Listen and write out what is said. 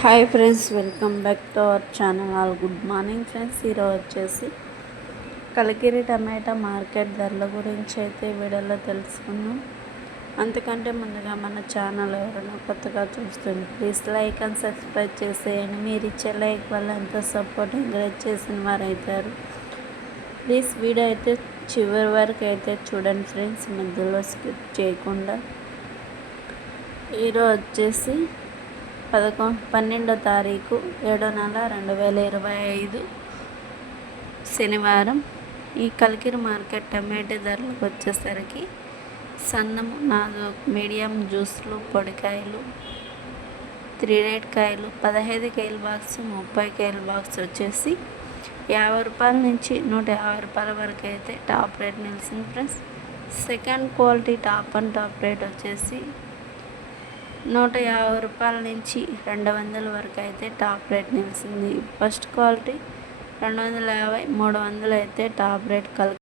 Hi friends welcome back to our channel. All good morning friends. ఈరోజు వచ్చేసి కలికిరి టమాటా market ధరల గురించి అయితే వీడియోలో తెలుసుకుందాం. అంతకంటే ముందుగా మన ఛానల్ ఎవరైనా కొత్తగా చూస్తుంది ప్లీజ్ లైక్ అండ్ సబ్స్క్రైబ్ చేసేయండి. మీరు ఇచ్చే లైక్ వల్ల ఎంతో సపోర్ట్ ఎంకరేజ్ చేసిన వారు అవుతారు ప్లీజ్ వీడియో అయితే చివరి వరకు అయితే చూడండి ఫ్రెండ్స్. మధ్యలో స్కిప్ చేయకుండా. ఈరోజు వచ్చేసి పదకొండు పన్నెండో తారీఖు ఏడో నెల రెండు వేల ఇరవై ఐదు శనివారం ఈ కలికిరి మార్కెట్ టమాటో ధరలకు వచ్చేసరికి సన్నము నాలుగు మీడియం జ్యూస్లు పొడికాయలు త్రీ రేట్ కాయలు పదహైదు కేజీల బాక్స్ ముప్పై కేజీల బాక్స్ వచ్చేసి యాభై రూపాయల నుంచి నూట యాభై రూపాయల వరకు అయితే టాప్ రేట్ నిలిచింది friends. Second quality top and top rate వచ్చేసి నూట యాభై రూపాయల నుంచి రెండు వందల వరకు అయితే టాప్ రేట్ నిలిచింది. ఫస్ట్ క్వాలిటీ రెండు వందల యాభై మూడు వందలు అయితే టాప్ రేట్ కల్